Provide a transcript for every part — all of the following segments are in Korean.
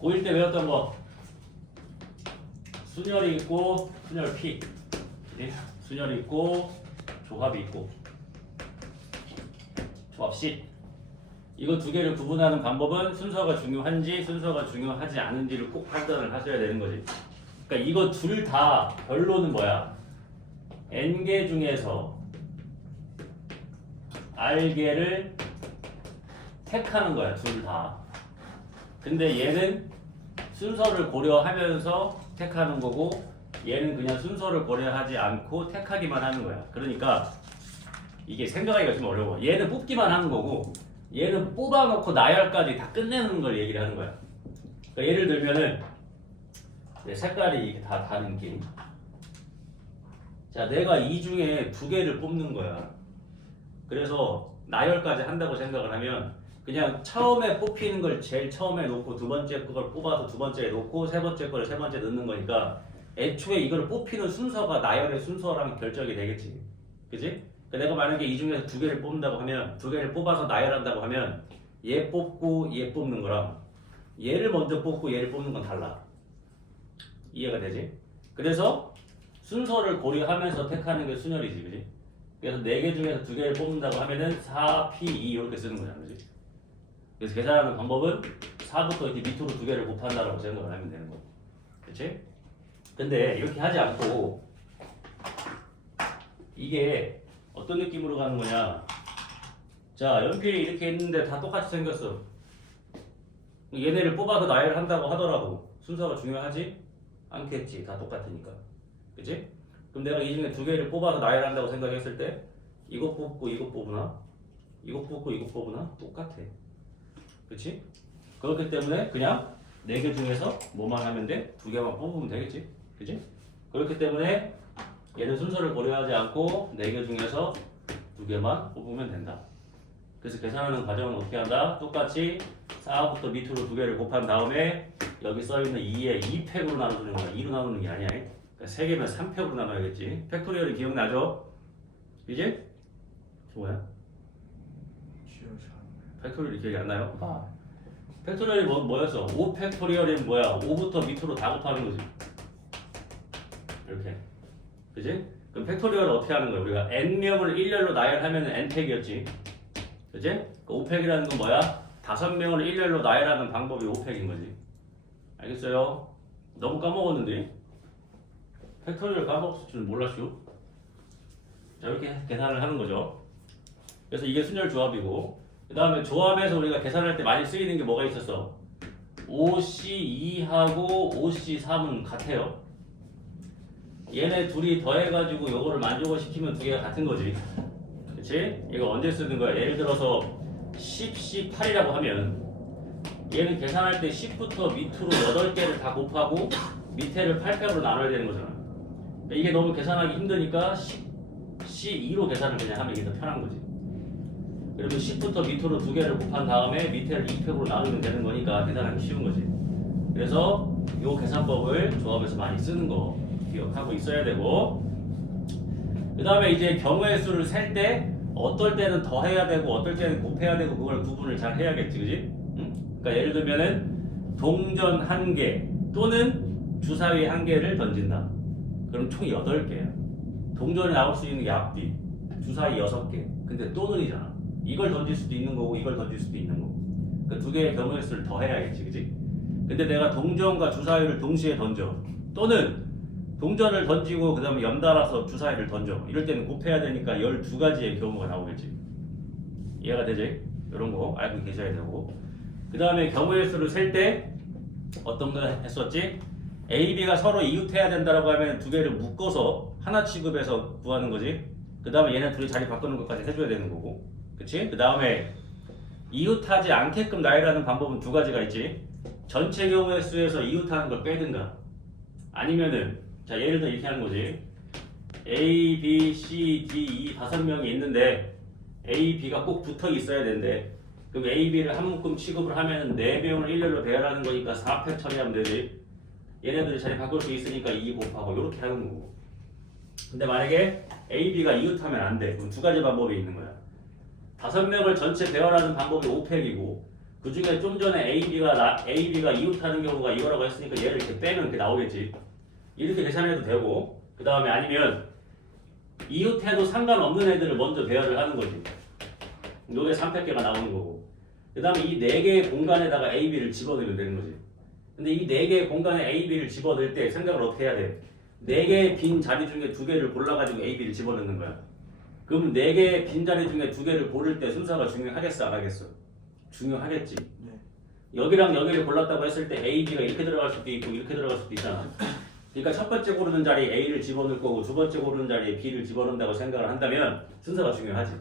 고1 때 배웠던 거 순열이 있고 순열 P 네? 순열이 있고 조합이 있고 조합 C 이거 두 개를 구분하는 방법은 순서가 중요한지 순서가 중요하지 않은지를 꼭 판단을 하셔야 되는 거지. 그러니까 이거 둘 다 결론은 뭐야? N개 중에서 R개를 택하는 거야, 둘 다. 근데 얘는 순서를 고려하면서 택하는 거고 얘는 그냥 순서를 고려하지 않고 택하기만 하는 거야. 그러니까 이게 생각하기가 좀 어려워. 얘는 뽑기만 하는 거고 얘는 뽑아놓고 나열까지 다 끝내는 걸 얘기를 하는 거야. 그러니까 예를 들면은 색깔이 이게 다 다른 게임. 자, 내가 이 중에 두 개를 뽑는 거야. 그래서 나열까지 한다고 생각을 하면 그냥 처음에 뽑히는 걸 제일 처음에 놓고 두 번째 걸 뽑아서 두 번째에 놓고 세 번째 거를 세 번째 넣는 거니까 애초에 이걸 뽑히는 순서가 나열의 순서랑 결정이 되겠지. 그지? 그러니까 내가 만약에 이 중에서 두 개를 뽑는다고 하면 두 개를 뽑아서 나열한다고 하면 얘 뽑고 얘 뽑는 거랑 얘를 먼저 뽑고 얘를 뽑는 건 달라. 이해가 되지? 그래서 순서를 고려하면서 택하는 게 순열이지, 그지? 그래서 4개 중에서 2개를 뽑는다고 하면은 4, P, 2 이렇게 쓰는 거잖아, 그지? 그래서 계산하는 방법은 4부터 이렇게 밑으로 2개를 곱한다라고 생각을 하면 되는 거고, 그렇지? 근데 이렇게 하지 않고 이게 어떤 느낌으로 가는 거냐? 자, 연필이 이렇게 있는데 다 똑같이 생겼어. 얘네를 뽑아서 나열을 한다고 하더라도 순서가 중요하지? 않겠지. 다 똑같으니까. 그치? 그럼 내가 이 중에 2개를 뽑아서 나열한다고 생각했을 때 이거 뽑고 이거 뽑으나? 이거 뽑고 이거 뽑으나? 똑같아. 그치? 그렇기 때문에 그냥 4개 중에서 뭐만 하면 돼? 2개만 뽑으면 되겠지? 그치? 그렇기 때문에 얘는 순서를 고려하지 않고 4개 중에서 2개만 뽑으면 된다. 그래서 계산하는 과정은 어떻게 한다? 똑같이 4부터 밑으로 2개를 곱한 다음에 여기 써있는 2에 2팩으로 나누는 거야. 2로 나누는 게 아니야. 그러니까 3개면 3팩으로 나눠야겠지. 팩토리얼이 기억나죠? 이제? 뭐야? 팩토리얼이 기억이 안 나요? 팩토리얼이 뭐였어? 5 팩토리얼이 뭐야? 5부터 밑으로 다 곱하는 거지. 이렇게. 그지? 그럼 팩토리얼을 어떻게 하는 거야? 우리가 n명을 일렬로 나열하면 n팩이었지. 그지? 그 5팩이라는 건 뭐야? 5명을 일렬로 나열하는 방법이 5팩인 거지. 알겠어요? 너무 까먹었는데? 팩토리얼 까먹었을 줄 몰랐슈? 자, 이렇게 계산을 하는 거죠. 그래서 이게 순열 조합이고, 그 다음에 조합에서 우리가 계산할 때 많이 쓰이는 게 뭐가 있었어? OC2하고 OC3은 같아요. 얘네 둘이 더해가지고 요거를 만족을 시키면 두 개가 같은 거지. 그치? 이거 언제 쓰는 거야? 예를 들어서 10, 18이라고 하면 얘는 계산할 때 10부터 밑으로 8개를 다 곱하고 밑에를 8팩으로 나눠야 되는 거잖아. 이게 너무 계산하기 힘드니까 C2로 계산을 그냥 하면 이게 더 편한 거지. 그리고 10부터 밑으로 2개를 곱한 다음에 밑에를 2팩으로 나누면 되는 거니까 계산하기 쉬운 거지. 그래서 이 계산법을 조합에서 많이 쓰는 거 기억하고 있어야 되고, 그 다음에 이제 경우의 수를 셀 때 어떨 때는 더해야 되고 어떨 때는 곱해야 되고 그걸 구분을 잘 해야겠지, 그지? 응? 그러니까 예를 들면은 동전 1개 또는 주사위 1개를 던진다. 그럼 총 8개야. 동전이 나올 수 있는 게 앞뒤, 주사위 6개. 근데 또는이잖아. 이걸 던질 수도 있는 거고 이걸 던질 수도 있는 거고. 그 두 개의 경우의 수를 더해야겠지, 그지? 근데 내가 동전과 주사위를 동시에 던져. 또는 동전을 던지고 그 다음에 연달아서 주사위를 던져. 이럴 때는 곱해야 되니까 12가지의 경우가 나오겠지. 이해가 되지? 이런 거 알고 계셔야 되고, 그 다음에 경우의 수를 셀 때 어떤 거 했었지? A, B가 서로 이웃해야 된다라고 하면 두 개를 묶어서 하나 취급해서 구하는 거지. 그 다음에 얘네 둘이 자리 바꾸는 것까지 해줘야 되는 거고, 그치? 그 다음에 이웃하지 않게끔 나열하는 방법은 2가지가 있지. 전체 경우의 수에서 이웃하는 걸 빼든가, 아니면은 자, 예를 들어 이렇게 하는 거지. A, B, C, D, E 5명이 있는데 A, B가 꼭 붙어 있어야 되는데, 그럼 A, B를 한 묶음 취급을 하면 4명을 일렬로 배열하는 거니까 4팩 처리하면 되지. 얘네들이 자리 바꿀 수 있으니까 2 곱하고 이렇게 하는 거고. 근데 만약에 A, B가 이웃하면 안 돼. 그럼 2가지 방법이 있는 거야. 5명을 전체 배열하는 방법이 5팩이고 그 그 중에 좀 전에 AB가 이웃하는 경우가 이거라고 했으니까 얘를 이렇게 빼면 이렇게 나오겠지. 이렇게 계산해도 되고, 그 다음에 아니면 이웃해도 상관없는 애들을 먼저 배열을 하는 거지. 요게 3팩계가 나오는 거고. 그 다음에 이 4개의 공간에다가 AB를 집어넣으면 되는 거지. 근데 이 4개의 공간에 AB를 집어넣을 때 생각을 어떻게 해야 돼? 4개의 빈 자리 중에 2개를 골라가지고 AB를 집어넣는 거야. 그럼 4개의 빈 자리 중에 2개를 고를 때 순서가 중요하겠어? 안 하겠어? 중요하겠지. 네. 여기랑 여기를 골랐다고 했을 때 AB가 이렇게 들어갈 수도 있고 이렇게 들어갈 수도 있잖아. 그러니까 첫 번째 고르는 자리에 A를 집어넣을 거고 두 번째 고르는 자리에 B를 집어넣는다고 생각을 한다면 순서가 중요하지.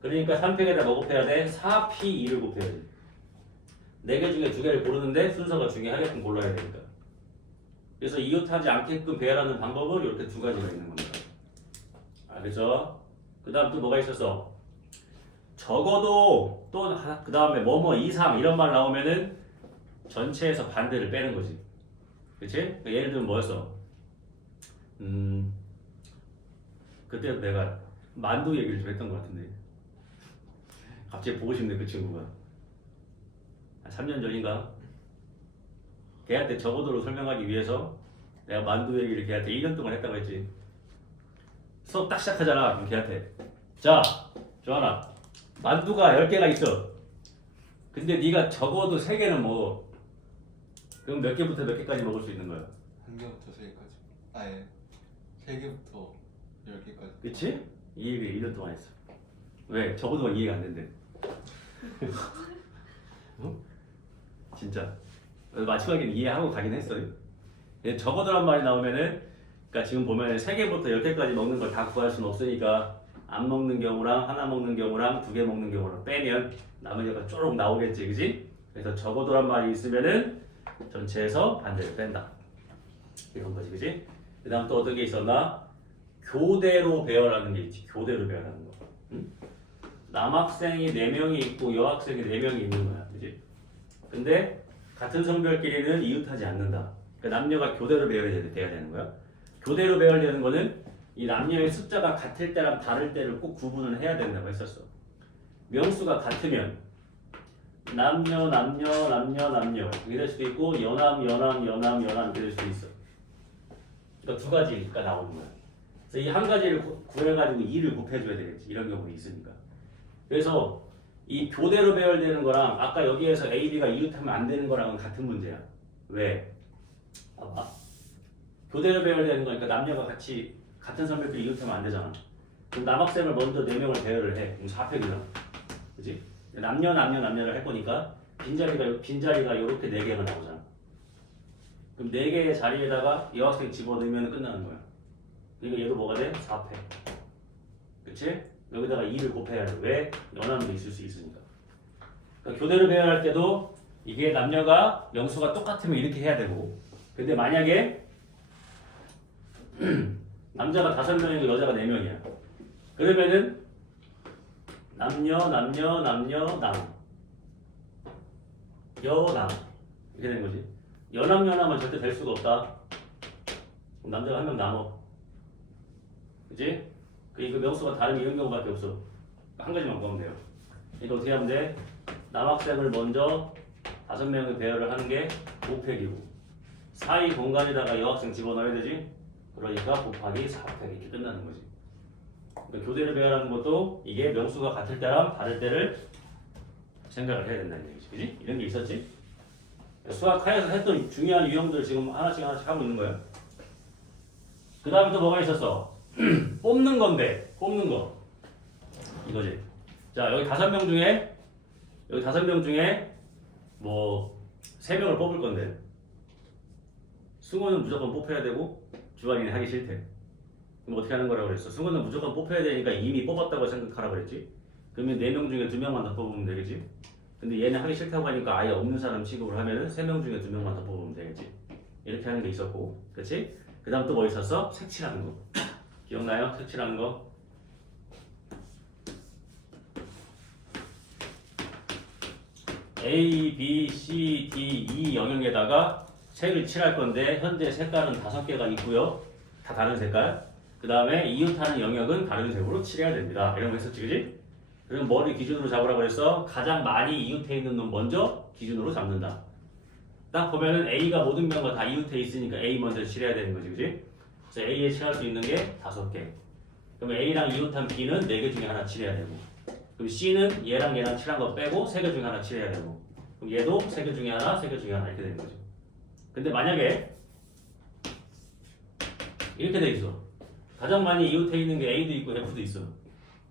그러니까 3팩에다 뭐 곱해야 돼? 4P2를 곱해야 돼. 4개 중에 2개를 고르는데 순서가 중요하게끔 골라야 되니까. 그래서 이웃하지 않게끔 배열하는 방법은 이렇게 2가지가 있는 겁니다. 알겠죠? 그 다음 또 뭐가 있었어? 적어도 또 그 다음에 뭐뭐 2, 3 이런 말 나오면은 전체에서 반대를 빼는 거지. 그치? 그러니까 예를 들면 뭐였어? 그때 내가 만두 얘기를 좀 했던 것 같은데 갑자기 보고 싶네 그 친구가. 한 3년 전인가? 걔한테 적어도로 설명하기 위해서 내가 만두 얘기를 걔한테 1년 동안 했다고 했지. 수업 딱 시작하잖아. 그럼 걔한테 자, 조하나 만두가 10개가 있어. 근데 네가 적어도 3개는 먹어. 그럼 몇 개부터 몇 개까지 먹을 수 있는 거야? 1개부터 3개까지. 아예 3개부터 10개까지. 그치? 이 얘기를 1년 동안 했어. 왜? 적어도 이해가 안 된대. 어? 진짜. 마지막에는 이해하고 가긴 했어요. 적어도란 말이 나오면은, 그러니까 지금 보면 3개부터 10개까지 먹는 걸 다 구할 수는 없으니까 안 먹는 경우랑 하나 먹는 경우랑 2개 먹는 경우를 빼면 나머지가 쪼록 나오겠지, 그지? 그래서 적어도란 말이 있으면은 전체에서 반대를 뺀다. 이런 거지, 그지? 그 다음 또 어떤 게 있었나? 교대로 배열하는 게 있지. 교대로 배열하는 거. 응? 남학생이 4명이 있고 여학생이 4명이 있는 거야, 그지? 근데 같은 성별끼리는 이웃하지 않는다. 그러니까 남녀가 교대로 배열이 돼야 되는 거야. 교대로 배열되는 거는 이 남녀의 숫자가 같을 때랑 다를 때를 꼭 구분을 해야 된다고 했었어. 명수가 같으면 남녀 이렇게 될 수도 있고 연함 이렇게 될 수도 있어. 그러니까 2가지가 나오는 거야. 그래서 이 한 가지를 구해가지고 2를 곱해줘야 되겠지. 이런 경우도 있으니까. 그래서 이 교대로 배열되는 거랑 아까 여기에서 A, B가 이웃하면 안 되는 거랑은 같은 문제야. 왜? 봐봐. 교대로 배열되는 거니까 남녀가 같이 같은 성별끼리 이웃하면 안 되잖아. 그럼 남학생을 먼저 4명을 배열을 해. 그럼 4팩이잖아. 그치? 남녀를 할 거니까 빈자리가 이렇게 4개가 나오잖아. 그럼 4개의 자리에다가 여학생 집어넣으면 끝나는 거야. 그러니까 얘도 뭐가 돼? 4팩. 그치? 여기다가 2를 곱해야 돼. 왜? 연함도 있을 수 있으니까. 그러니까 교대로 배열할 때도 이게 남녀가 명수가 똑같으면 이렇게 해야 되고, 근데 만약에 남자가 5명이고 여자가 4명이야. 그러면은 남녀, 남, 여남 이렇게 되는 거지. 연함은 절대 될 수가 없다. 그럼 남자가 1명 남어. 그치? 그 명수가 다른 이런 경우밖에 없어. 한 가지만 보면 돼요. 그러니까 어떻게 하면 돼? 남학생을 먼저 5명을 배열을 하는 게 5팩이고 사이 공간에다가 여학생 집어넣어야 되지? 그러니까 곱하기 4팩 이렇게 끝나는 거지. 그러니까 교대를 배열하는 것도 이게 명수가 같을 때랑 다를 때를 생각을 해야 된다는 얘기지. 그지? 이런 게 있었지? 수학하에서 했던 중요한 유형들 지금 하나씩 하고 있는 거야. 그 다음에 또 뭐가 있었어? 뽑는 건데, 뽑는 거. 이거지. 자, 여기 5명 중에 뭐 3명을 뽑을 건데 승호는 무조건 뽑혀야 되고 주한이는 하기 싫대. 그럼 어떻게 하는 거라고 그랬어? 승호는 무조건 뽑혀야 되니까 이미 뽑았다고 생각하라고 그랬지. 그러면 4명 중에 2명만 더 뽑으면 되겠지. 근데 얘는 하기 싫다고 하니까 아예 없는 사람 취급을 하면은 3명 중에 2명만 더 뽑으면 되겠지. 이렇게 하는 게 있었고, 그렇지? 그 다음 또 뭐 있었어? 색칠하는 거. 기억나요? 색칠하는 거. A, B, C, D, E 영역에다가 색을 칠할 건데 현재 색깔은 5개가 있고요. 다 다른 색깔. 그 다음에 이웃하는 영역은 다른 색으로 칠해야 됩니다. 이런 거 했었지, 그지? 그럼 뭐를 기준으로 잡으라고 그랬어? 가장 많이 이웃해 있는 놈 먼저 기준으로 잡는다. 딱 보면은 A가 모든 경우가 다 이웃해 있으니까 A 먼저 칠해야 되는 거지, 그지? 그래서 A에 칠할 수 있는 게 5개. 그럼 A랑 이웃한 B는 4개 중에 하나 칠해야 되고, 그럼 C는 얘랑 칠한 거 빼고 3개 중에 하나 칠해야 되고, 그럼 얘도 3개 중에 하나, 3개 중에 하나 이렇게 되는 거죠. 근데 만약에 이렇게 돼 있어. 가장 많이 이웃해 있는 게 A도 있고 F도 있어.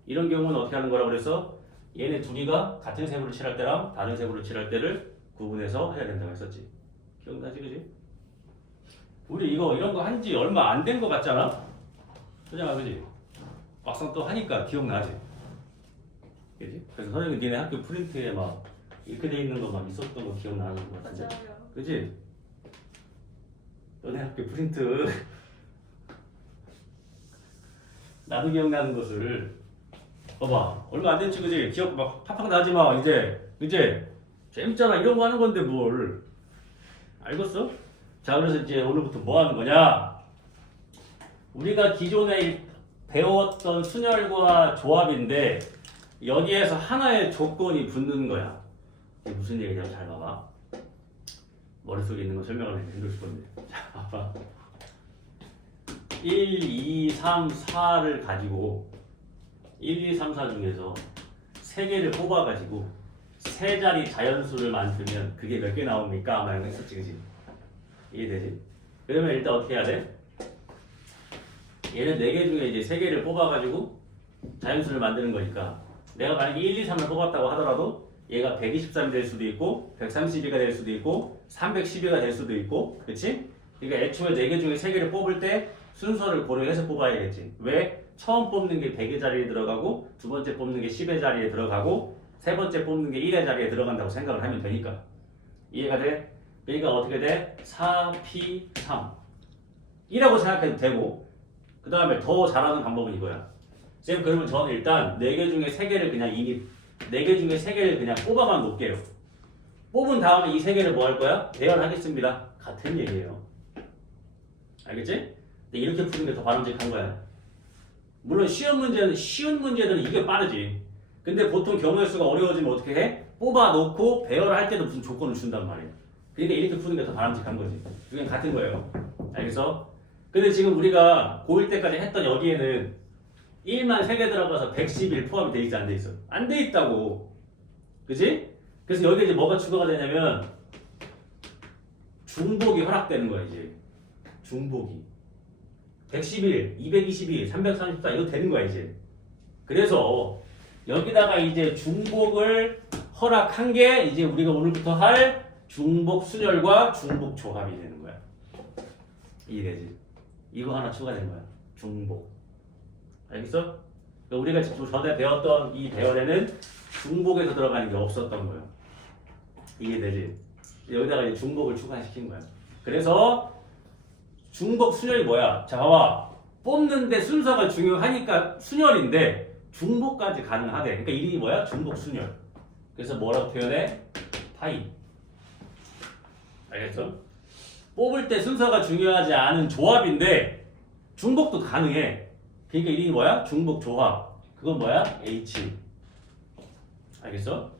이런 경우는 어떻게 하는 거라고 그래서 얘네 둘이가 같은 색으로 칠할 때랑 다른 색으로 칠할 때를 구분해서 해야 된다고 했었지. 기억나지, 그지? 우리 이런 거 한지 얼마 안 된 거 같잖아? 그잖아, 그지? 막상 또 하니까 기억나지? 그지? 그래서 선생님 니네 학교 프린트에 막 이렇게 돼 있는 거 막 있었던 거 기억나는 거 같은데? 맞아요. 그지? 너네 학교 프린트 나도 기억나는 것을 봐봐. 얼마 안 됐지, 그지? 기억 막 팍팍 나지 마, 이제 재밌잖아. 이런 거 하는 건데 뭘 알겠어? 자, 그래서 이제 오늘부터 뭐 하는 거냐? 우리가 기존에 배웠던 순열과 조합인데 여기에서 하나의 조건이 붙는 거야. 이게 무슨 얘기냐면 잘 봐봐. 머릿속에 있는 거 설명을 해줄 건데. 자, 봐봐. 1, 2, 3, 4를 가지고 1, 2, 3, 4 중에서 3개를 뽑아가지고 3자리 자연수를 만들면 그게 몇 개 나옵니까? 아마 했었지, 그지? 이해되지? 그러면 일단 어떻게 해야 돼? 얘는 4개 중에 이제 3개를 뽑아가지고 자연수를 만드는 거니까 내가 만약에 1, 2, 3을 뽑았다고 하더라도 얘가 123이 될 수도 있고 132가 될 수도 있고 312가 될 수도 있고, 그치? 그러니까 애초에 4개 중에 3개를 뽑을 때 순서를 고려해서 뽑아야겠지. 왜? 처음 뽑는 게 100의 자리에 들어가고 두 번째 뽑는 게 10의 자리에 들어가고 세 번째 뽑는 게 1의 자리에 들어간다고 생각을 하면 되니까. 이해가 돼? 그러니까 어떻게 돼? 4P3 이라고 생각해도 되고, 그 다음에 더 잘하는 방법은 이거야. 쌤, 그러면 저는 일단 4개 중에 3개를 그냥 4개 중에 3개를 그냥 뽑아만 놓을게요. 뽑은 다음에 이 3개를 뭐 할 거야? 대열하겠습니다. 같은 얘기예요. 알겠지? 근데 이렇게 푸는 게 더 바람직한 거야. 물론 쉬운 문제들은 이게 빠르지. 근데 보통 경우의 수가 어려워지면 어떻게 해? 뽑아 놓고 배열을 할 때도 무슨 조건을 준단 말이야. 그러니까 이렇게 푸는 게 더 바람직한 거지. 이건 같은 거예요. 알겠어? 근데 지금 우리가 고1 때까지 했던 여기에는 1만 3개 들어가서 111 포함이 돼 있지, 안 돼 있어? 안 돼 있다고. 그지? 그래서 여기에 이제 뭐가 추가가 되냐면 중복이 허락되는 거야, 이제. 중복이. 111, 222, 334 이거 되는 거야, 이제. 그래서 여기다가 이제 중복을 허락한 게 이제 우리가 오늘부터 할 중복 순열과 중복 조합이 되는 거야. 이해되지? 이거 하나 추가된 거야. 중복. 알겠어? 그러니까 우리가 지금 전에 배웠던 이 배열에는 중복에서 들어가는 게 없었던 거예요. 이해되지? 여기다가 이제 중복을 추가시킨 거야. 그래서 중복 순열이 뭐야? 자, 봐봐. 뽑는데 순서가 중요하니까 순열인데 중복까지 가능하대. 그러니까 이름이 뭐야? 중복 순열. 그래서 뭐라고 표현해? 파이. 알겠어? 뽑을 때 순서가 중요하지 않은 조합인데 중복도 가능해. 그러니까 이름이 뭐야? 중복 조합. 그건 뭐야? H. 알겠어?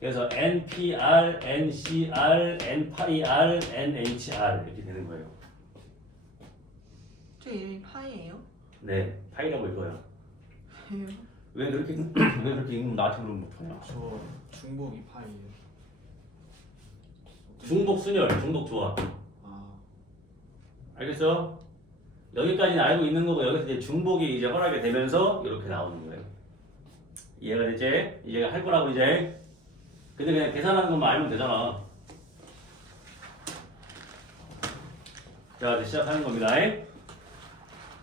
그래서 NPR, NCR, N8ER, NHR 이렇게 되는 거예요. 저 이름이 파이예요? 네, 파이라고 읽어요. 왜요? 왜 그렇게 왜 그렇게 읽으면 나한테 그러면 못하냐? 저 중복이 파이에요. 중복 순열, 중복 조합. 아, 알겠어? 여기까지는 알고 있는 거고 여기서 이제 중복이 이제 허락이 되면서 이렇게 나오는 거예요. 이해가 됐지? 이제 할 거라고 이제. 근데 그냥 계산하는 것만 알면 되잖아. 자, 이제 시작하는 겁니다.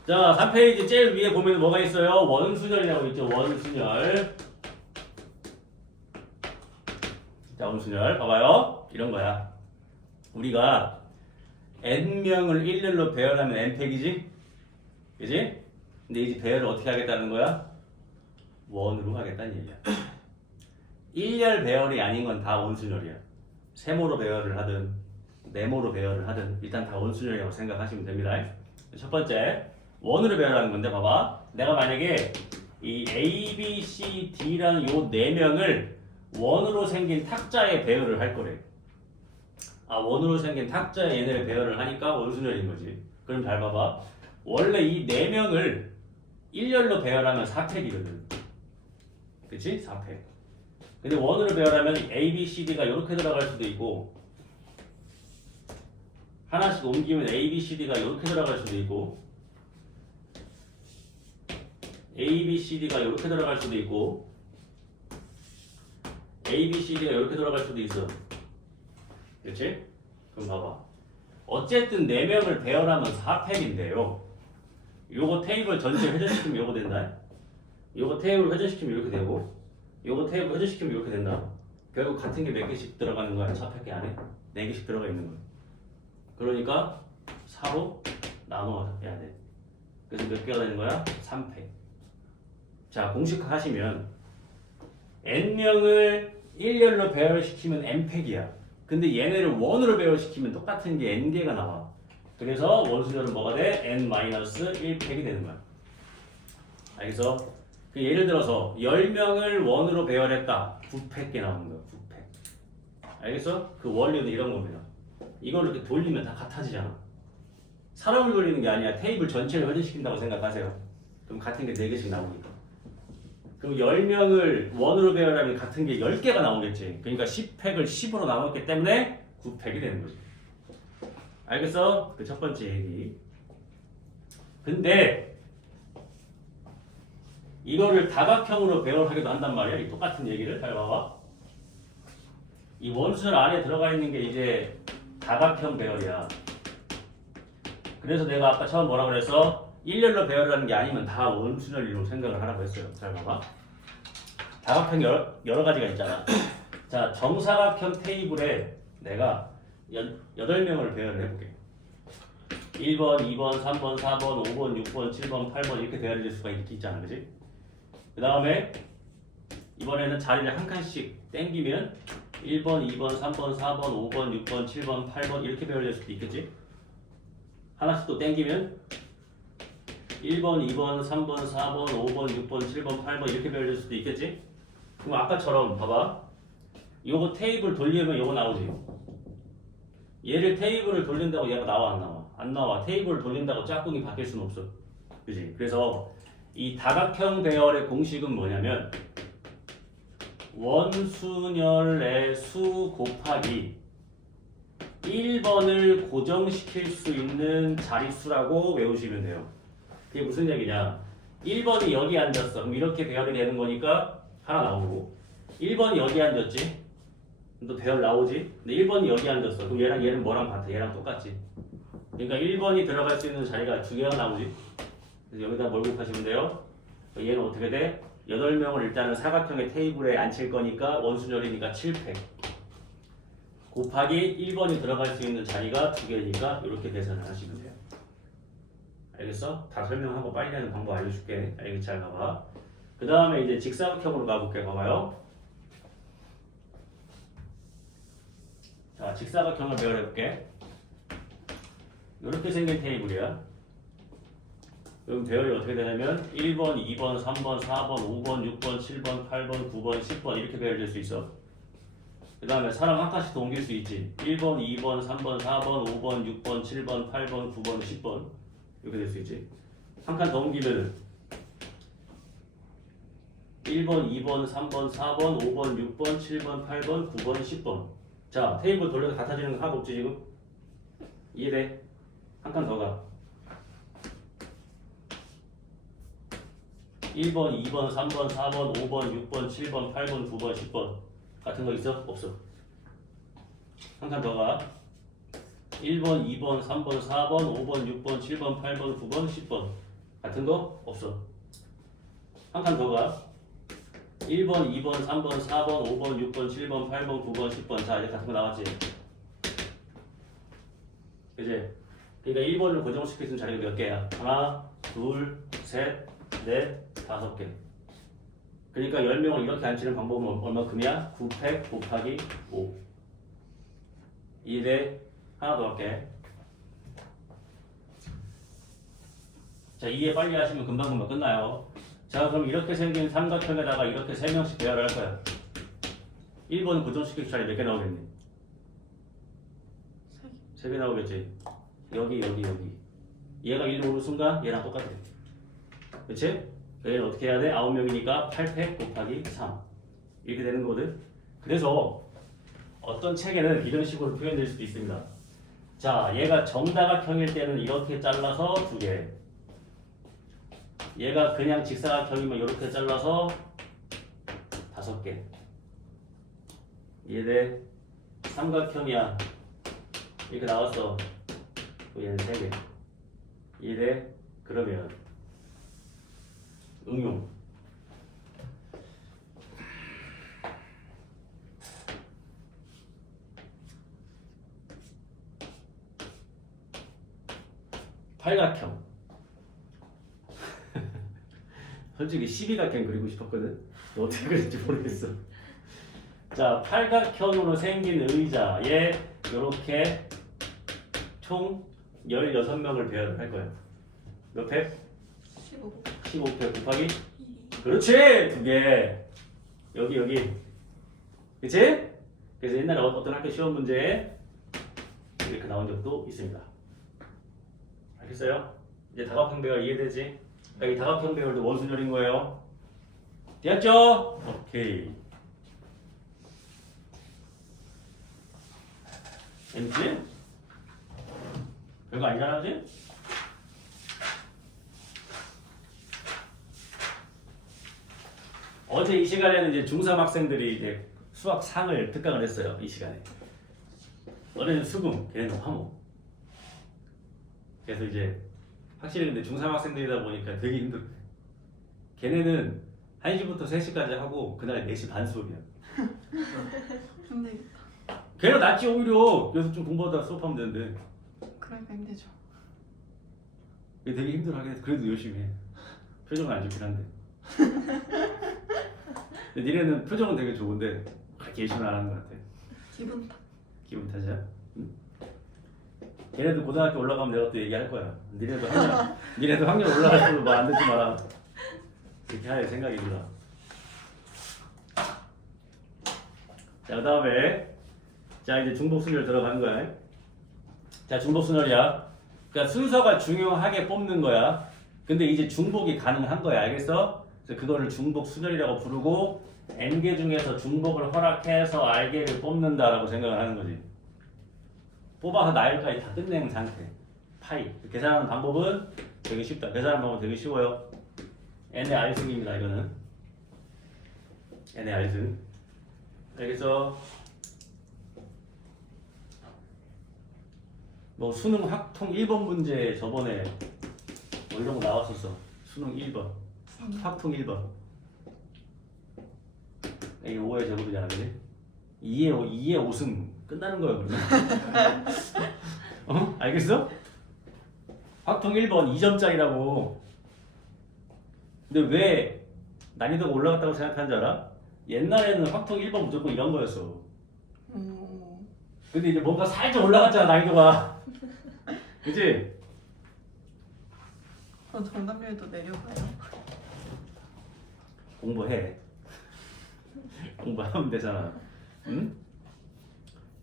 자, 3페이지 제일 위에 보면 뭐가 있어요? 원순열이라고 있죠. 원순열. 자, 원순열. 봐봐요. 이런 거야. 우리가 n명을 일렬로 배열하면 n팩이지? 그지? 근데 이제 배열을 어떻게 하겠다는 거야? 원으로 하겠다는 얘기야. 일렬 배열이 아닌 건 다 원순열이야. 세모로 배열을 하든 네모로 배열을 하든 일단 다 원순열이라고 생각하시면 됩니다. 첫 번째, 원으로 배열하는 건데 봐봐. 내가 만약에 이 A, B, C, D라는 요 4명을 원으로 생긴 탁자에 배열을 할 거래. 아, 원으로 생긴 탁자에 얘네를 배열을 하니까 원순열인 거지. 그럼 잘 봐봐. 원래 이 4명을 일렬로 배열하면 4팩이거든. 그치? 4팩. 근데 원으로 배열하면 A, B, C, D가 이렇게 들어갈 수도 있고 하나씩 옮기면 A, B, C, D가 이렇게 들어갈 수도 있고 A, B, C, D가 이렇게 들어갈 수도 있고 A, B, C, D가 이렇게 들어갈 수도 있어. 그렇지? 그럼 봐봐. 어쨌든 4명을 배열하면 4팩인데요. 요거 테이블 전체 회전시키면 요거 된다. 요거 테이블 회전시키면 이렇게 되고 요거 테이블 회전시키면 이렇게 된다. 결국 같은 게 몇 개씩 들어가는 거야. 4팩 안에 4개씩 들어가 있는 거야. 그러니까 4로 나눠야 돼. 그래서 몇 개가 되는 거야? 3팩. 자, 공식화 하시면 n명을 일렬로 배열시키면 n팩이야. 근데 얘네를 원으로 배열시키면 똑같은 게 n개가 나와. 그래서 원순열은 뭐가 돼? n-1팩이 되는 거야. 알겠어? 그 예를 들어서 10명을 원으로 배열했다. 9팩이 나오는 거야. 9팩. 알겠어? 그 원리는 이런 겁니다. 이걸 이렇게 돌리면 다 같아지잖아. 사람을 돌리는 게 아니야. 테이블 전체를 회전시킨다고 생각하세요. 그럼 같은 게 4개씩 나오니까. 그럼 10명을 원으로 배열하면 같은 게 10개가 나오겠지. 그러니까 10팩을 10으로 나눴기 때문에 9팩이 되는 거지. 알겠어? 그 첫 번째 얘기. 근데 이거를 다각형으로 배열하기도 한단 말이야. 이 똑같은 얘기를 잘 봐봐. 이 원순 안에 들어가 있는 게 이제 다각형 배열이야. 그래서 내가 아까 처음 뭐라 그랬어? 일렬로 배열하는 게 아니면 다 원순열로 생각을 하라고 했어요. 잘 봐봐. 다각형 여러 가지가 있잖아. 자, 정사각형 테이블에 내가 8명을 배열을 해볼게. 1번, 2번, 3번, 4번, 5번, 6번, 7번, 8번 이렇게 배열될 수가 있잖아. 그지? 그 다음에 이번에는 자리를 한 칸씩 땡기면 1번, 2번, 3번, 4번, 5번, 6번, 7번, 8번 이렇게 배열될 수도 있겠지? 하나씩 또 땡기면 1번, 2번, 3번, 4번, 5번, 6번, 7번, 8번 이렇게 배열될 수도 있겠지? 그럼 아까처럼 봐봐. 요거 테이블 돌리면 요거 나오지. 얘를 테이블을 돌린다고 얘가 나와 안 나와? 안 나와. 테이블을 돌린다고 짝꿍이 바뀔 수는 없어. 그지? 그래서 이 다각형 배열의 공식은 뭐냐면 원순열의 수 곱하기 1번을 고정시킬 수 있는 자릿수라고 외우시면 돼요. 그게 무슨 얘기냐? 1번이 여기 앉았어. 그럼 이렇게 배열이 되는 거니까 하나 나오고 1번이 여기 앉았지? 또 배열 나오지? 근데 1번이 여기 앉았어. 그럼 얘는 뭐랑 같아? 얘랑 똑같지? 그러니까 1번이 들어갈 수 있는 자리가 2개가 나오지? 그래서 여기다 뭘 곱하시면 돼요? 얘는 어떻게 돼? 8명을 일단은 사각형의 테이블에 앉힐 거니까 원순열이니까 7팩 곱하기 1번이 들어갈 수 있는 자리가 2개니까 이렇게 계산을 하시면 돼요. 알겠어? 다 설명하고 빨리 하는 방법 알려줄게. 알겠지? 잘 봐봐. 그 다음에 이제 직사각형으로 가볼게. 봐봐요. 자, 직사각형을 배열해볼게. 이렇게 생긴 테이블이야. 그럼 배열이 어떻게 되냐면 1번, 2번, 3번, 4번, 5번, 6번, 7번, 8번, 9번, 10번 이렇게 배열될 수 있어. 그 다음에 사람 한 칸씩 더 옮길 수 있지. 1번, 2번, 3번, 4번, 5번, 6번, 7번, 8번, 9번, 10번 이렇게 될 수 있지. 한 칸 더 옮기면 1번, 2번, 3번, 4번, 5번, 6번, 7번, 8번, 9번, 10번. 자, 테이블 돌려서 같아지는 거 하나도 없지 지금? 이해돼? 한 칸 더 가. 1번, 2번, 3번, 4번, 5번, 6번, 7번, 8번, 9번, 10번 같은 거 있어? 없어. 한 칸 더 가. 1번, 2번, 3번, 4번, 5번, 6번, 7번, 8번, 9번, 10번 같은 거 없어. 한 칸 더 가. 1번, 2번, 3번, 4번, 5번, 6번, 7번, 8번, 9번, 10번 자 이제 같은 거 나왔지? 그지? 그러니까 1번을 고정시킬 수 있는 자리가 몇 개야? 하나, 둘, 셋, 넷, 5개. 그러니까 10명을 이렇게 앉히는 방법은 얼마큼이야? 9팩 곱하기 5. 2대 하나 더 할게. 자, 이해 빨리 하시면 금방금방 끝나요. 자, 그럼 이렇게 생긴 삼각형에다가 이렇게 3명씩 배열을 할 거야. 1번은 고정시키기 자리 몇 개 나오겠니? 3개 나오겠지. 여기. 얘가 1로 오는 순간 얘랑 똑같아. 그치? 얘는 어떻게 해야 돼? 9명이니까 8팩 곱하기 3. 이렇게 되는 거거든. 그래서 어떤 책에는 이런 식으로 표현될 수도 있습니다. 자, 얘가 정다각형일 때는 이렇게 잘라서 2개. 얘가 그냥 직사각형이면 이렇게 잘라서 5개. 얘네 삼각형이야. 이렇게 나왔어. 얘는 3개. 얘네 그러면 응용. 팔각형. 솔직히 12각형 그리고 싶었거든. 어떻게 그랬지 모르겠어. 자, 팔각형으로 생긴 의자에 이렇게 총 16명을 배열을 할 거야. 몇 팩? 15. 15팩 곱하기? 2. 그렇지! 2개. 여기. 그치? 그래서 옛날에 어떤 학교 시험 문제에 이렇게 나온 적도 있습니다. 알겠어요? 이제 다각형 배열 이해되지? 그러니까 이 다각형 배열도 원순열인 거예요. 되었죠? 오케이. 재밌지? 별거 아니잖아, 그지? 어제 이 시간에는 이제 중3 학생들이 이제 수학 상을 특강을 했어요. 이 시간에. 너네는 수금, 걔네는 화목. 그래서 이제 확실히 근데 중3 학생들이다 보니까 되게 힘들어. 걔네는 1시부터 3시까지 하고 그날 4시 반 수업이야. 힘들겠다. 걔는 낫지 오히려. 그래서 좀 공부하다가 수업하면 되는데. 그러니까 힘들죠. 되게 힘들어하긴 해서 그래도 열심히 해. 표정은 안 좋긴 한데. 근데 니네는 표정은 되게 좋은데 그렇게 열심히 안 하는 것 같아. 기분 탓. 기분 탓이야? 응? 걔네도 고등학교 올라가면 내가 또 얘기할 거야. 니네도 학년 올라갈 때도 말 안 듣지 마라. 이렇게 할 생각이 들어. 자, 그 다음에 자 이제 중복순열 들어가는 거야. 자, 중복순열이야. 그러니까 순서가 중요하게 뽑는 거야. 근데 이제 중복이 가능한 거야. 알겠어? 그래서 그거를 중복순열이라고 부르고 n개 중에서 중복을 허락해서 r개를 뽑는다라고 생각을 하는 거지. 뽑아서 나일까지 다 끝내는 상태. 파이. 계산하는 방법은 되게 쉽다. 계산하는 방법은 되게 쉬워요. n의 r승입니다. 이거는 n의 r승. 알겠어? 뭐 수능 확통 1번 문제 저번에 뭐 이런 거 나왔었어. 수능 1번. 확통 1번. 이게 5의 제곱이잖아, 그지? 2의 5승 끝나는 거야, 그러면. 어? 알겠어? 확통 1번 2점짜리라고. 근데 왜 난이도가 올라갔다고 생각하는 줄 알아? 옛날에는 확통 1번 무조건 이런 거였어. 근데 이제 뭔가 살짝 올라갔잖아, 난이도가. 그치? 그럼 정답률도 내려가요. 공부해. 공부하면 되잖아. 응?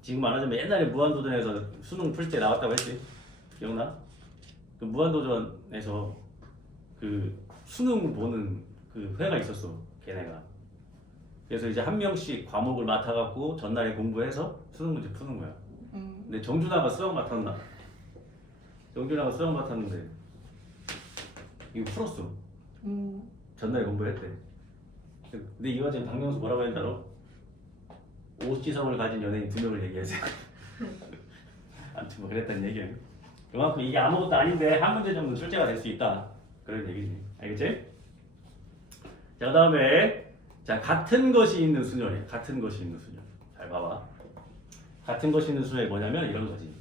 지금 말하자면 옛날에 무한도전에서 수능 풀 때 나왔다고 했지. 기억나? 그 무한도전에서 그 수능 보는 그 회가 있었어. 걔네가. 그래서 이제 한 명씩 과목을 맡아갖고 전날에 공부해서 수능 문제 푸는 거야. 근데 정준하가 수학 맡았나? 정준하가 수학 맡았는데 이거 풀었어. 전날에 공부했대. 근데 이 과정에 박명수 뭐라고 했는지 알아? 오지성을 가진 연예인 2명을 얘기하세요. 아무튼 뭐 그랬다는 얘기야. 그만큼 이게 아무것도 아닌데 한 문제 정도 출제가 될 수 있다. 그런 얘기지. 알겠지? 자, 그 다음에 자 같은 것이 있는 순열이야. 같은 것이 있는 순열. 잘 봐봐. 같은 것이 있는 순열이 뭐냐면 이런 거지.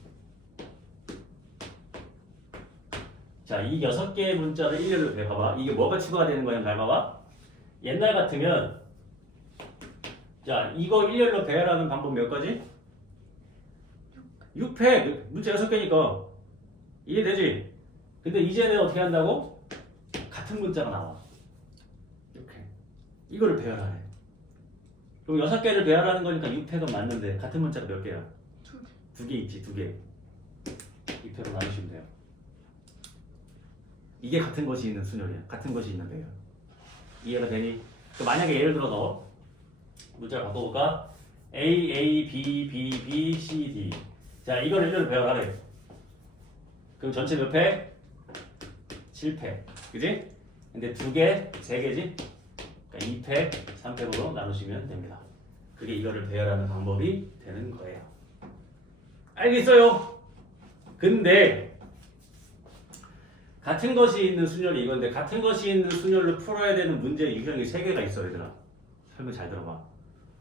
자, 이 6개의 문자를 일렬로 배워봐. 이게 뭐가 추가가 되는 거냐 잘 봐봐. 옛날 같으면 자 이거 일렬로 배열하는 방법 몇 가지? 6팩 문자 6개니까 이해되지? 근데 이제는 어떻게 한다고? 같은 문자가 나와. 이거를 배열하래. 그럼 6개를 배열하는 거니까 6팩은 맞는데 같은 문자가 몇 개야? 두 개. 2개 있지, 2개. 6팩으로 나누시면 돼요. 이게 같은 것이 있는 순열이야. 같은 것이 있는 배열. 이해가 되니? 만약에 예를 들어서 문자를 바꿔볼까? A, A, B, B, B, C, D. 자, 이걸 일렬로 배열하래. 그럼 전체 몇 팩? 7팩. 그지? 근데 2개, 3개지? 그러니까 2팩, 3팩으로 나누시면 됩니다. 그게 이거를 배열하는 방법이 되는 거예요. 알겠어요? 근데 같은 것이 있는 순열이 이건데 같은 것이 있는 순열로 풀어야 되는 문제 유형이 3개가 있어 얘들아. 설명 잘 들어봐.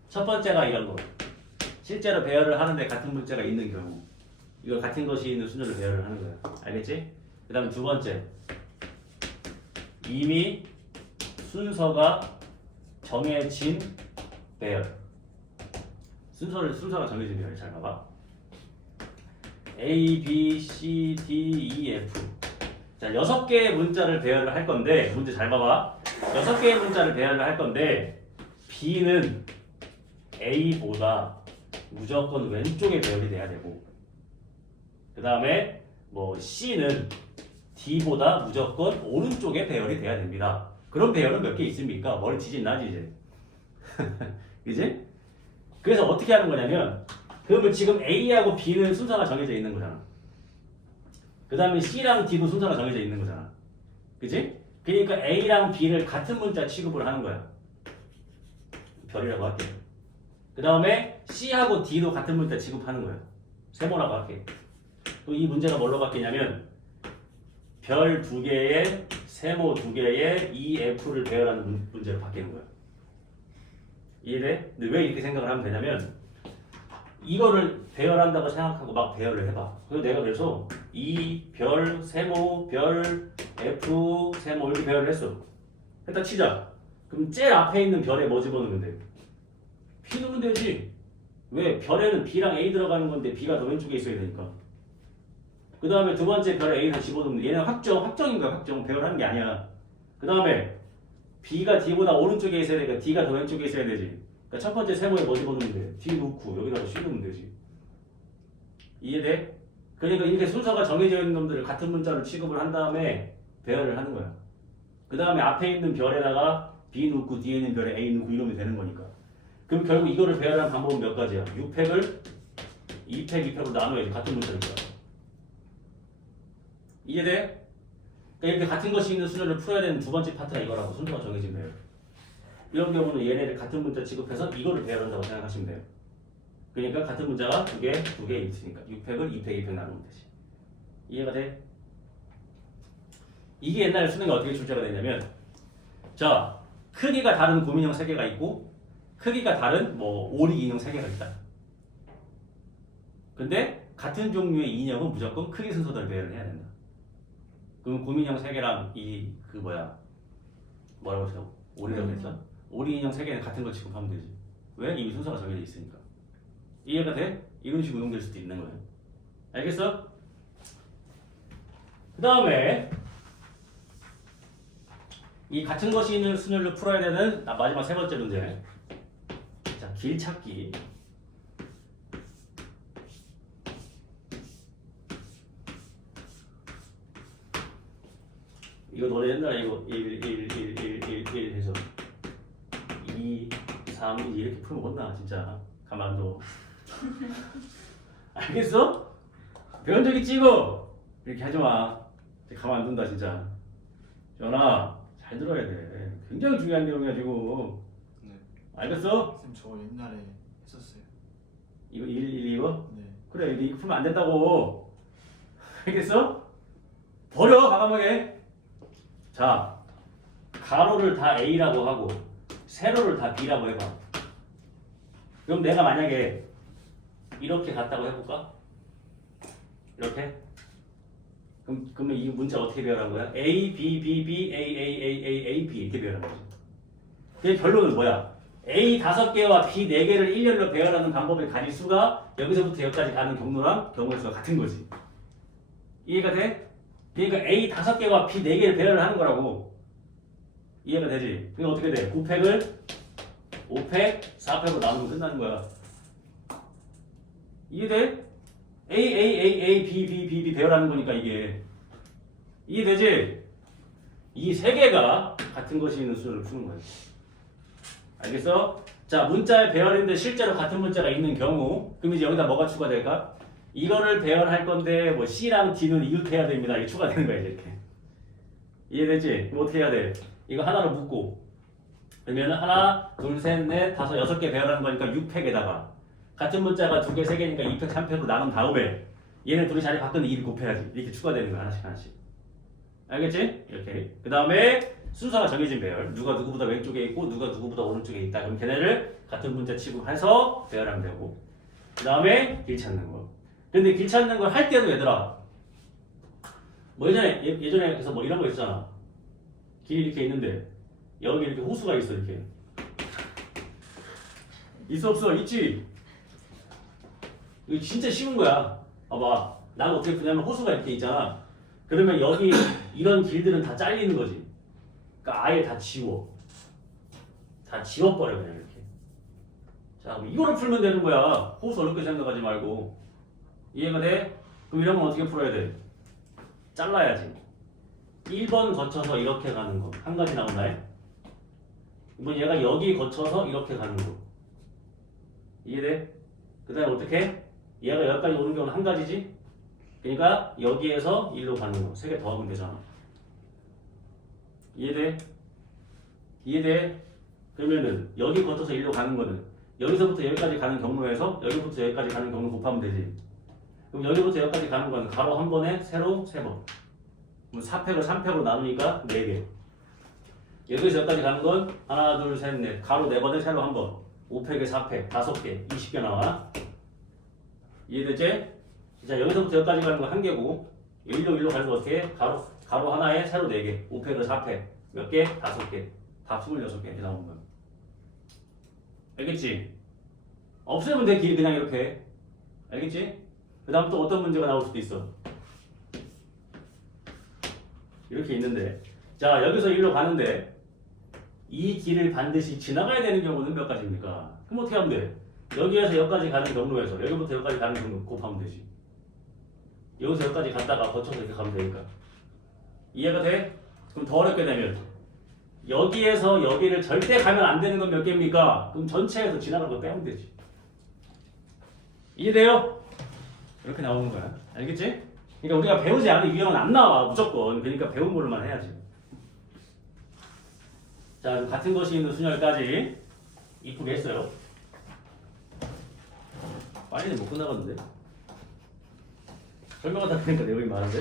첫 번째가 이런 거. 실제로 배열을 하는데 같은 문자가 있는 경우 이걸 같은 것이 있는 순열로 배열을 하는 거야. 알겠지? 그 다음에 두 번째 이미 순서가 정해진 배열. 순서가 정해진 배열. 잘 봐봐. A, B, C, D, E, F. 자, 6개의 문자를 배열을 할 건데 문제 잘 봐봐. 6개의 문자를 배열을 할 건데 B는 A보다 무조건 왼쪽에 배열이 돼야 되고 그 다음에 뭐 C는 D보다 무조건 오른쪽에 배열이 돼야 됩니다. 그런 배열은 몇 개 있습니까? 머리 지진 나지 이제. 그지? 그래서 어떻게 하는 거냐면 그러면 지금 A하고 B는 순서가 정해져 있는 거잖아. 그 다음에 C랑 D도 순서가 정해져 있는 거잖아. 그치? 그러니까 A랑 B를 같은 문자 취급을 하는 거야. 별이라고 할게. 그 다음에 C하고 D도 같은 문자 취급하는 거야. 세모라고 할게. 또 이 문제가 뭘로 바뀌냐면 별 2개에 세모 2개에 EF를 배열하는 문제로 바뀌는 거야. 이해돼? 근데 왜 이렇게 생각을 하면 되냐면 이거를 배열한다고 생각하고 막 배열을 해봐. 그래서 내가 그래서 이 별, 세모, 별, F, 세모 이렇게 배열을 했어. 일단 치자. 그럼 제일 앞에 있는 별에 뭐 집어넣으면 돼? P 넣으면 되지. 왜? 별에는 B랑 A 들어가는 건데 B가 더 왼쪽에 있어야 되니까. 그 다음에 두 번째 별에 A를 집어넣으면 얘는 확정인 거야. 확정. 배열하는 게 아니야. 그 다음에 B가 D보다 오른쪽에 있어야 되니까 D가 더 왼쪽에 있어야 되지. 그러니까 첫 번째 세모에 뭐 집어넣으면 돼? D 놓고 여기다가 C 넣으면 되지. 이해돼? 그러니까 이렇게 순서가 정해져 있는 놈들을 같은 문자로 취급을 한 다음에 배열을 하는 거야. 그 다음에 앞에 있는 별에다가 B 넣고 뒤에 있는 별에 A 넣고 이러면 되는 거니까. 그럼 결국 이거를 배열하는 방법은 몇 가지야? 6팩을 2팩, 2팩으로 나눠야지. 같은 문자니까. 이해돼? 그러니까 이렇게 같은 것이 있는 순서를 풀어야 되는 두 번째 파트가 이거라고. 순서가 정해진 배열. 이런 경우는 얘네를 같은 문자 취급해서 이거를 배열한다고 생각하시면 돼요. 그러니까 같은 문자가 두 개 있으니까 6팩을 2팩, 2팩 나누면 되지. 이해가 돼? 이게 옛날에 수능에 어떻게 출제가 되냐면 자, 크기가 다른 고민형 3개가 있고 크기가 다른 뭐 오리 인형 3개가 있다. 근데 같은 종류의 인형은 무조건 크기 순서대로 배열을 해야 된다. 그럼 고민형 3개랑 뭐라고 했어? 오리라고 했어? 오리 인형 3개는 같은 걸 취급하면 되지. 왜? 이미 순서가 정해져 있으니까. 이해가 돼? 이런 식으로 응용될 수도 있는 거예요. 알겠어? 그 다음에 이 같은 것이 있는 순열로 풀어야 되는 마지막 세 번째 문제. 자, 길 찾기. 이거 너네 옛날에 이거 1 해서 2, 3 이렇게 풀면 못나 진짜. 가만 안 둬. 알겠어? 배운 적 있지 이거? 이렇게 하지 마. 가만 안 둔다 진짜. 전화 잘 들어야 돼. 굉장히 중요한 내용이야 지금. 네. 알겠어? 쌤 저 옛날에 했었어요. 이거 1 네. 그래 이거 풀면 안 된다고. 알겠어? 버려 과감하게. 자, 가로를 다 A라고 하고 세로를 다 B라고 해봐. 그럼 내가 만약에 이렇게 갔다고 해볼까? 이렇게? 그러면 이 문자 어떻게 배열한 거야? A, B, B, B, A, A, A, A, A, B 이렇게 배열한 거지. 그 결론은 뭐야? A 5개와 B 4개를 일렬로 배열하는 방법의 가지수가 여기서부터 여기까지 가는 경로랑 경우의 수가 같은 거지. 이해가 돼? 그러니까 A 5개와 B 4개를 배열을 하는 거라고. 이해가 되지? 그럼 어떻게 돼? 9팩을 5팩, 4팩으로 나누면 끝나는 거야. 이해돼? A, B 배열하는 거니까 이게. 이해되지? 이 세 개가 같은 것이 있는 수를 푸는 거예요. 알겠어? 자, 문자의 배열인데 실제로 같은 문자가 있는 경우, 그럼 이제 여기다 뭐가 추가될까? 이거를 배열할 건데 뭐 C랑 D는 이웃해야 됩니다. 이게 추가되는 거야 이렇게. 이해되지? 그럼 어떻게 해야 돼? 이거 하나로 묶고 그러면 하나, 둘, 셋, 넷, 다섯, 6개 배열하는 거니까 6팩에다가 같은 문자가 2개, 3개니까 2팩, 3팩으로 나눈 다음에 얘네 둘이 자리 바꾸는 2를 곱해야지. 이렇게 추가되는 거야 하나씩. 알겠지? 이렇게. 그 다음에 순서가 정해진 배열. 누가 누구보다 왼쪽에 있고 누가 누구보다 오른쪽에 있다. 그럼 걔네를 같은 문자 취급해서 배열하면 되고. 그 다음에 길 찾는 거. 근데 길 찾는 걸 할 때도 얘들아 뭐 예전에 그래서 뭐 이런 거 있잖아. 길이 이렇게 있는데 여기 이렇게 호수가 있어 이렇게. 있어 없어? 있지? 이거 진짜 쉬운 거야. 봐봐. 나는 어떻게 푸냐면 호수가 이렇게 있잖아. 그러면 여기 이런 길들은 다 잘리는 거지. 그러니까 아예 다 지워. 다 지워버려 그냥 이렇게. 자, 그럼 이거를 풀면 되는 거야. 호수 어렵게 생각하지 말고. 이해가 돼? 그럼 이런 건 어떻게 풀어야 돼? 잘라야지. 1번 거쳐서 이렇게 가는 거. 한 가지 나오나요? 이번 얘가 여기 거쳐서 이렇게 가는 거. 이해돼? 그 다음에 어떻게? 얘가 여기까지 오는 경우는 한 가지지? 그러니까 여기에서 1로 가는 거. 3개 더 하면 되잖아. 이해돼? 이해돼? 그러면은 여기 거쳐서 1로 가는 거는 여기서부터 여기까지 가는 경로에서 여기부터 여기까지 가는 경로 곱하면 되지. 그럼 여기부터 여기까지 가는 건 가로 한 번에 세로 3번. 그럼 4팩을 3팩으로 나누니까 4개. 여기서 여기까지 가는 건 하나, 둘, 셋, 넷. 가로 4번에 세로 한 번. 5팩에 4팩, 5개, 20개 나와. 이해되지? 자, 여기서부터 여기까지 가는 건 1개고 1로 가는 거 어떻게 해? 가로 하나에 세로 4개, 5팩을 4팩. 몇 개? 5개. 다 26개 이렇게 나오는 거야. 알겠지? 없애면 돼, 길 그냥 이렇게. 알겠지? 그 다음 또 어떤 문제가 나올 수도 있어. 이렇게 있는데 자, 여기서 1로 가는데 이 길을 반드시 지나가야 되는 경우는 몇 가지입니까? 그럼 어떻게 하면 돼? 여기에서 여기까지 가는 경로에서 여기부터 여기까지 가는 경로 곱하면 되지. 여기서 여기까지 갔다가 거쳐서 이렇게 가면 되니까. 이해가 돼? 그럼 더 어렵게 되면 여기에서 여기를 절대 가면 안 되는 건 몇 개입니까? 그럼 전체에서 지나가는 거 빼면 되지. 이해돼요? 이렇게 나오는 거야. 알겠지? 그러니까 우리가 배우지 않은 유형은 안 나와 무조건. 그러니까 배운 걸로만 해야지. 자, 같은 것이 있는 순열까지 이쁘게 했어요. 빨리는 못 끝나갔는데 설명하다 보니까 내용이 많은데.